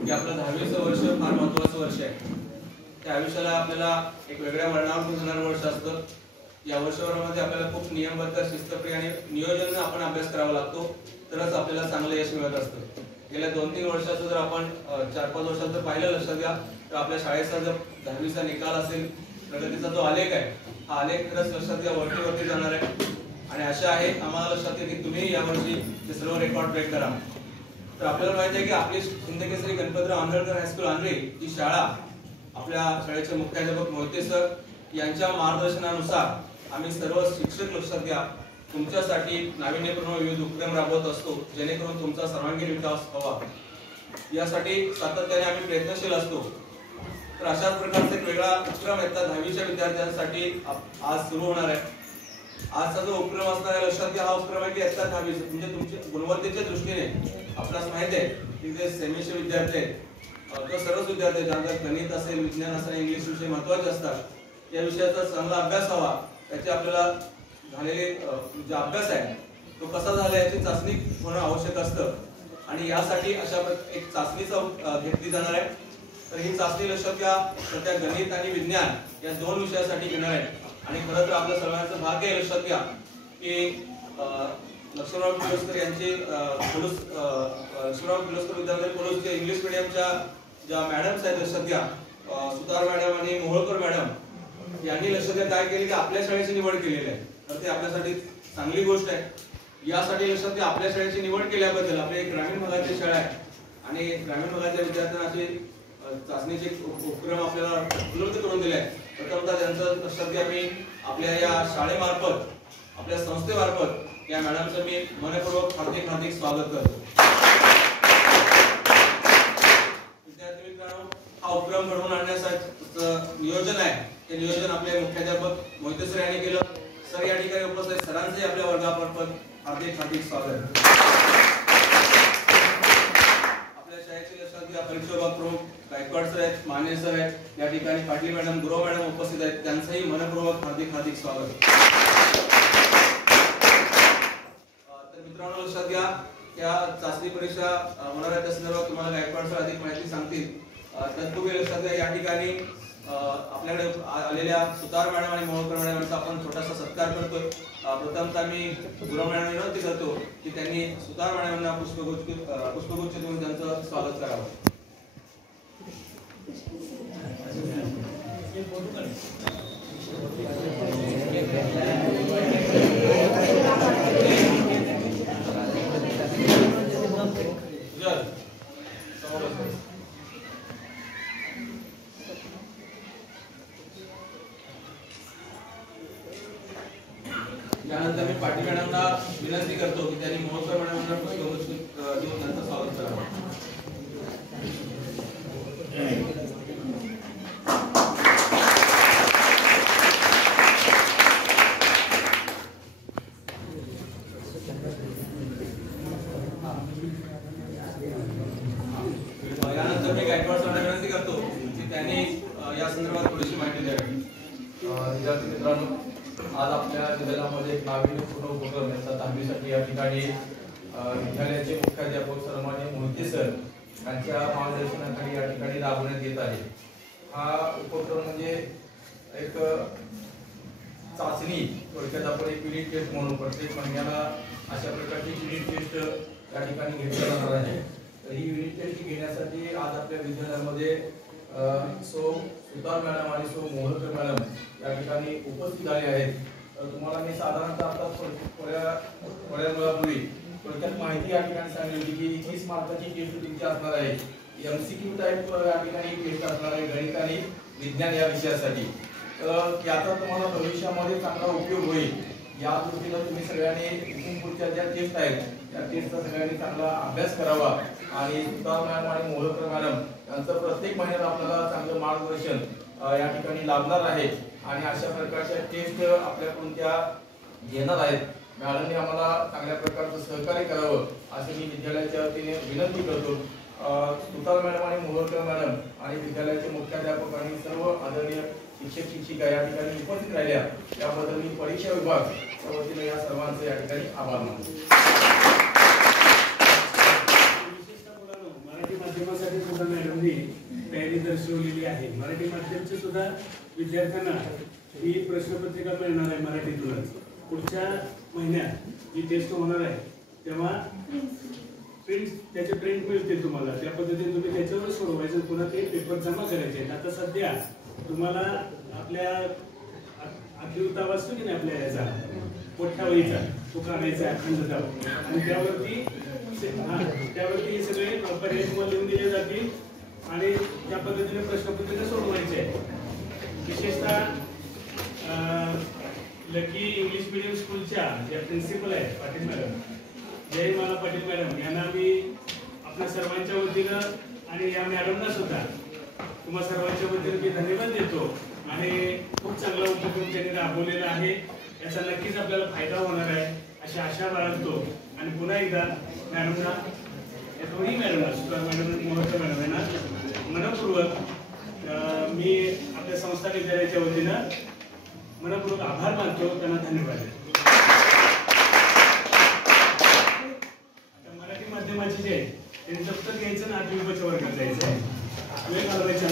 की आपलं 10वीचं वर्ष फार महत्त्वाचं वर्ष आहे. त्या आयुष्याला आपल्याला एक वेगळ्या वळणावर जाणारं वर्ष असतं. या वर्षभरामध्ये आपल्याला खूप नियमबद्ध, शिस्तप्रिय आणि नियोजनाने आपण अभ्यास करावा लागतो, तरच आपल्याला चांगलं यश मिळत असतं. गेल्या 2-3 वर्षाचं जर आपण 4-5 वर्षात जर पाहिलं लक्षात घ्या, तर आपल्या शाळेचा जर 10वीचा निकाल असेल, प्रगतीचा जो आलेख आहे, हा आलेख खरंच लक्षात घ्या वरती जाणार आहे. आणि आशा आहे आम्हाला लक्षात येईल की तुम्ही यावर्षी ते सर्व रेकॉर्ड ब्रेक करा. तर आपल्याला माहिती आहे की आपली हिंदकेसरी गणपतराव आंबेडकर हायस्कूल आंध्रे ही शाळा, आपल्या शाळेचे मुख्याध्यापक मोहिते सर यांच्या मार्गदर्शनानुसार आम्ही सर्व शिक्षक लक्षात घ्या तुमच्यासाठी नाविन्यपूर्ण विविध उपक्रम राबवत असतो, जेणेकरून तुमचा सर्वांगीण विकास व्हावा. यासाठी सातत्याने आम्ही प्रयत्नशील असतो. तर अशाच प्रकारचा एक वेगळा उपक्रम इयत्ता 10वीच्या विद्यार्थ्यांसाठी आज सुरू होणार आहे. आजचा जो उपक्रम असणार आहे लक्षात घ्या, हा उपक्रम आहे की इयत्ता 10वी म्हणजे तुमच्या गुणवत्तेच्या दृष्टीने आपल्याला माहिती आहे की जे सेमीचे विद्यार्थी आहेत किंवा सर्वच विद्यार्थी ज्यांचा गणित असेल, विज्ञान असेल, इंग्लिश विषय महत्त्वाचे असतात, या विषयाचा चांगला अभ्यास व्हावा, त्याचे आपल्याला झालेले जो अभ्यास आहे तो कसा झाला याची चाचणी होणं आवश्यक असतं. आणि यासाठी अशा एक चाचणीचा घेतली जाणार आहे. तर ही चाचणी लक्षात घ्या सध्या गणित आणि विज्ञान या 2 विषयासाठी घेणार आहे. आणि खरं तर आपल्या सर्वांचं भाग्य आहे लक्षात घ्या की लक्ष्मणराव किर्लोस्कर यांचे लक्ष्मणराव किर्लोस्कर विद्यालय पोलीसचे इंग्लिश मीडियमच्या ज्या मॅडम्स आहेत लक्षात घ्या, सुतार मॅडम आणि मोहोळकर मॅडम यांनी लक्षात घ्या काय केले की आपल्या शाळेची निवड केलेली आहे. तर ते आपल्यासाठी चांगली गोष्ट आहे. यासाठी लक्षात घ्या आपल्या शाळेची निवड केल्याबद्दल, आपल्या एक ग्रामीण भागाची शाळा आहे आणि ग्रामीण भागाच्या विद्यार्थ्यांना असे चाचणीचे उपक्रम आपल्याला उपलब्ध करून दिले आहे. प्रथमतः त्यांचं लक्षात घ्या मी आपल्या या शाळेमार्फत, आपल्या संस्थेमार्फत या मॅडमचं मी मनपूर्वक हार्दिक स्वागत करतो. विद्यार्थी मित्रांनो, हा उपक्रम घडवून आणण्याचं नियोजन आहे, ते नियोजन आपले मुख्याध्यापक मोहिते सर यांनी केलं. सर या ठिकाणी उपस्थित सरांचे आपल्या वर्गामार्फत हार्दिक स्वागत. आपल्या शाळेचे लक्षात घ्या परीक्षा विभाग प्रमुख गायकवाड सर आहेत, माने सर आहेत, या ठिकाणी पाटील मॅडम, गुरव मॅडम उपस्थित आहेत, त्यांचंही मनपूर्वक हार्दिक स्वागत. तर मित्रांनो लक्षात घ्या या चाचणी परीक्षा होणार आहे त्या संदर्भात तुम्हाला गायकवाड सर अधिक माहिती सांगतील. तत्पूर्वी लक्षात घ्या या ठिकाणी आपल्याकडे आलेल्या सुतार मॅडम आणि मोहोळकर मॅडम यांचा आपण छोटासा सत्कार करतोय. प्रथमतः मी गुरव मॅडम विनंती करतो की त्यांनी सुतार मॅडम यांना पुष्पगुच्छ देऊन त्यांचं स्वागत करावं. यानंतर मी पाटील मॅडमला विनंती करतो की त्यांनी मोहोळकर मॅडमांना पुष्पगुच्छ देऊन त्यांचं स्वागत करावं. यानंतर मी गायकवाड सरांना विनंती करतो की त्यांनी या संदर्भात थोडीशी माहिती द्यावी. विद्यार्थी मित्रांनो, आज आपल्या विद्यालयामध्ये एक नाविन्यपूर्ण उपक्रम इयत्ता 10वीसाठी या ठिकाणी विद्यालयाचे मुख्याध्यापक सन्माननीय मोहिते सर यांच्या मार्गदर्शनाखाली या ठिकाणी राबवण्यात येत आहे. हा उपक्रम म्हणजे एक चाचणी, थोडक्यात आपण एक युनिट टेस्ट म्हणून प्रत्येक महिन्याला अशा प्रकारची युनिट टेस्ट या ठिकाणी घेतली जाणार आहे. तर ही युनिट टेस्ट घेण्यासाठी आज आपल्या विद्यालयामध्ये सुतार मॅडम आणि मोहोळकर मॅडम या ठिकाणी उपस्थित झाले आहेत. तुम्हाला मी साधारणतः आता थोड्या वेळापूर्वी थोडक्यात माहिती या ठिकाणी सांगितली होती की 30 मार्काची टेस्ट तुमची असणार आहे. MCQ टाईप या ठिकाणी टेस्ट असणार आहे गणित आणि विज्ञान या विषयासाठी. याचा तुम्हाला भविष्यामध्ये चांगला उपयोग होईल या दृष्टीनं तुम्ही सगळ्यांनी इथून पुढच्या ज्या टेस्ट आहेत त्या टेस्टचा सगळ्यांनी चांगला अभ्यास करावा. आणि सुतार मॅडम आणि मोहोळकर मॅडम यांचं प्रत्येक महिन्यात आपल्याला चांगलं मार्गदर्शन या ठिकाणी लाभणार आहे. आणि अशा प्रकारच्या टेस्ट आपल्याकडून त्या घेणार आहेत. मॅडमने आम्हाला चांगल्या प्रकारचं सहकार्य करावं असं मी विद्यालयाच्या वतीने विनंती करतो. सुतार मॅडम आणि मोहोळकर मॅडम आणि विद्यालयाचे मुख्याध्यापक आणि सर्व आदरणीय शिक्षक शिक्षिका या ठिकाणी उपस्थित राहिल्या त्याबद्दल मी परीक्षा विभागाच्या वतीने या सर्वांचे या ठिकाणी आभार मानतो. मराठी माध्यमासाठी सुद्धा आहे मराठी माध्यमचे सुद्धा विद्यार्थ्यांना ही प्रश्नपत्रिका मिळणार आहे मराठीतूनच. पुढच्या महिन्यात जी टेस्ट होणार आहे तेव्हा त्याचे प्रिंट मिळतील तुम्हाला. त्या पद्धतीने तुम्ही त्याच्यावर सोडवायचं, पुन्हा ते पेपर जमा करायचे. आता सध्या तुम्हाला आपल्या अखिलतावा असतो की नाही आपल्या याचा पोठ्यावळीचा तो काढायचा अखंडता आणि त्यावरती हे सगळे पर्याय तुम्हाला लिहून दिले जातील आणि त्या पद्धतीने प्रश्नपत्रिका सोडवायचे आहे. विशेषतः लकी इंग्लिश मिडियम स्कूलच्या ज्या प्रिन्सिपल आहेत पाटील मॅडम, जयमाला पाटील मॅडम, यांना मी आपल्या सर्वांच्या वतीनं आणि या मॅडमना सुद्धा तुम्हा सर्वांच्या वतीनं मी धन्यवाद देतो. आणि खूप चांगला उपक्रम त्यांनी राबवलेला आहे, याचा नक्कीच आपल्याला फायदा होणार आहे अशी आशा बाळगतो. आणि पुन्हा एकदा मॅडमना, या दोन्ही मॅडमना, सुतार मॅडम आणि मोहतर मॅडम यांना मनपूर्वक मी आपल्या संस्था विद्यालयाच्या वतीनं मनपूर्वक आभार मानतो, त्यांना धन्यवाद देतो. आता मराठी माध्यमाचे जे त्यांनी दप्तर घ्यायचं ना, 8वी वर्गात जायचं आहे, वेळ घालवायचा.